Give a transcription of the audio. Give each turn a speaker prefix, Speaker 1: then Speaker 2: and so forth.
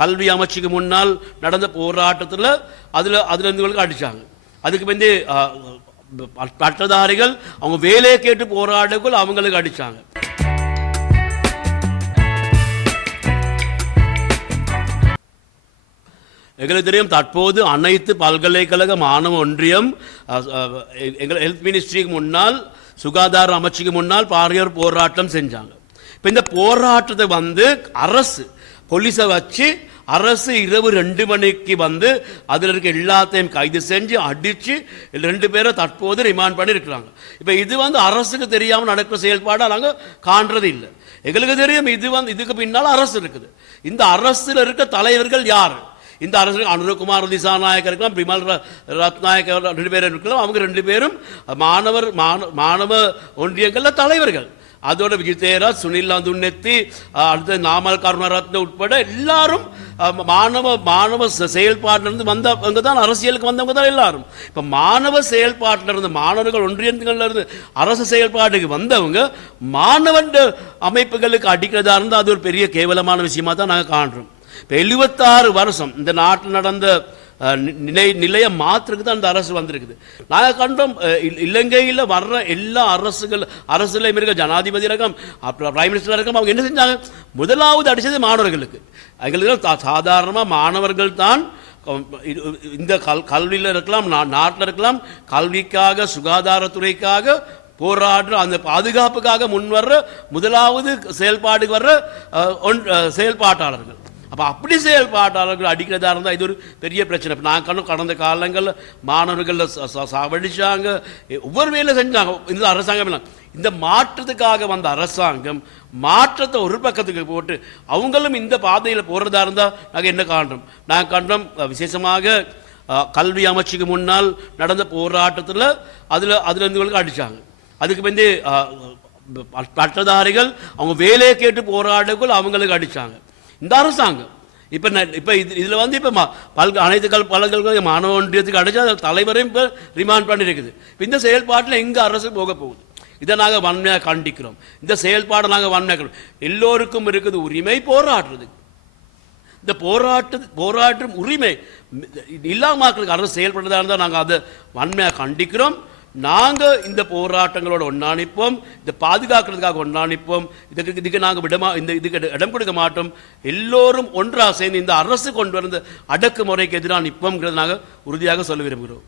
Speaker 1: கல்வி அமைச்சுக்கு முன்னால் நடந்த போராட்டத்தில் அதில் அதில் இருந்தவங்களுக்கு அடித்தாங்க அதுக்கு வந்து பட்டதாரிகள் அவங்க வேலையை கேட்டு போராடக்குள் அவங்களுக்கு அடித்தாங்க எங்களுக்கு தெரியும் தற்போது அனைத்து பல்கலைக்கழக மாணவ ஒன்றியம் எங்கள் ஹெல்த் மினிஸ்ட்ரிக்கு முன்னால் சுகாதார அமைச்சுக்கு முன்னால் பாரியர் போராட்டம் செஞ்சாங்க. இப்போ இந்த போராட்டத்தை வந்து அரசு போலீஸை வச்சு அரசு இரவு ரெண்டு மணிக்கு வந்து அதில் இருக்க எல்லாத்தையும் கைது செஞ்சு அடித்து ரெண்டு பேரை தற்போது ரிமாண்ட் பண்ணி இருக்கிறாங்க இப்போ இது வந்து அரசுக்கு தெரியாமல் நடக்கிற செயல்பாடாக நாங்கள் காண்றது இல்லை. எங்களுக்கு தெரியும் இது வந்து இதுக்கு பின்னால் அரசு இருக்குது. இந்த அரசில் இருக்க தலைவர்கள் யார்? இந்த அரசு அனுரகுமார் திசாநாயக்கர் இருக்கலாம் பிமல் ர- ரத்நாயக்கர் ரெண்டு பேரும் இருக்கலாம். அவங்க ரெண்டு பேரும் மாணவர் மாணவ ஒன்றியங்களில் தலைவர்கள். அதோட விஜய் தேராஜ் சுனில் துன்னெத்தி அடுத்த நாமல் கருணரத்ன உட்பட எல்லாரும் மாணவ மாணவ செ- செயல்பாட்டிலிருந்து வந்தவங்க தான் அரசியலுக்கு வந்தவங்க தான் எல்லாரும். இப்போ மாணவ செயல்பாட்டிலிருந்து மாணவர்கள் ஒன்றியத்துகள்லேருந்து அரசு செயல்பாட்டுக்கு வந்தவங்க மாணவன் அமைப்புகளுக்கு அடிக்கிறதா இருந்தால் அது ஒரு பெரிய கேவலமான விஷயமா தான் நாங்கள் காண்றோம். இப்போ எழுபத்தாறு வருஷம் இந்த நாட்டில் நடந்த நிலை நிலைய மாற்றுக்கு தான் இந்த அரசு வந்திருக்குது. நாங்கள் கண்டோம் இல்- இலங்கையில் வர்ற எல்லா அரசுகள் அரசுலையும் இருக்க ஜனாதிபதி இருக்கம் அப்புறம் பிரைம் மினிஸ்டர் இருக்கம் அவங்க என்ன செஞ்சாங்க? முதலாவது அடித்தது மாணவர்களுக்கு. எங்களுக்கு சாதாரணமாக மாணவர்கள் தான் இந்த கல் கல்வியில் இருக்கலாம் நாட்டில் இருக்கலாம் கல்விக்காக சுகாதாரத்துறைக்காக போராடுற அந்த பாதுகாப்புக்காக முன்வர்ற முதலாவது செயல்பாடுக்கு வர்ற ஒன்- செயல்பாட்டாளர்கள். அப்போ அப்படி செயல்பாட்டாளர்கள் அடிக்கிறதா இருந்தால் இது ஒரு பெரிய பிரச்சனை. இப்போ நான் கண்ணும் கடந்த காலங்களில் மாணவர்களில் சாவடிச்சாங்க. ஒவ்வொரு வேலை செஞ்சாங்க. இந்த அரசாங்கம் இல்லை. இந்த மாற்றத்துக்காக வந்த அரசாங்கம் மாற்றத்தை ஒரு பக்கத்துக்கு போட்டு அவங்களும் இந்த பாதையில் போகிறதா இருந்தால் நாங்கள் என்ன காண்றோம்? நாங்கள் காண்றோம் விசேஷமாக கல்வி அமைச்சுக்கு முன்னால் நடந்த போராட்டத்தில் அதில் அதில் இருந்தவங்களுக்கு அடித்தாங்க அதுக்கு வந்து ப- பட்டதாரிகள் அவங்க வேலையை கேட்டு போராடக்குள் அவங்களுக்கு அடித்தாங்க இந்த அரசாங்கம். இப்போ இப்போ இது இதில் வந்து இப்போ பல்க அனைத்து கல் பல்கலைக்கழக மாணவ ஒன்றியத்துக்கு அடைச்சு அதில் தலைவரையும் இப்போ ரிமாண்ட் பண்ணியிருக்குது இப்போ இந்த செயல்பாட்டில் எங்கே அரசு போக போகுது? இதை நாங்கள் வன்மையாக கண்டிக்கிறோம். இந்த செயல்பாடை நாங்கள் வன்மையாக எல்லோருக்கும் இருக்குது உரிமை போராடுறதுக்கு இந்த போராட்டு போராட்டும் உரிமை. இல்லாம மக்களுக்கு அரசு செயல்படுறதா இருந்தால் நாங்கள் அதை வன்மையாக கண்டிக்கிறோம். நாங்கள் இந்த போராட்டங்களோட ஒன்றாணிப்போம் இதை பாதுகாக்கிறதுக்காக ஒன்றாணிப்போம் இதுக்கு இதுக்கு நாங்கள் விடமா இந்த இதுக்கு இடம் கொடுக்க மாட்டோம். எல்லோரும் ஒன்றாக சேர்ந்து இந்த அரசு கொண்டு வந்த அடக்குமுறைக்கு எதிராக நிற்போம்ங்கிறத நாங்கள் உறுதியாக சொல்ல விரும்புகிறோம்.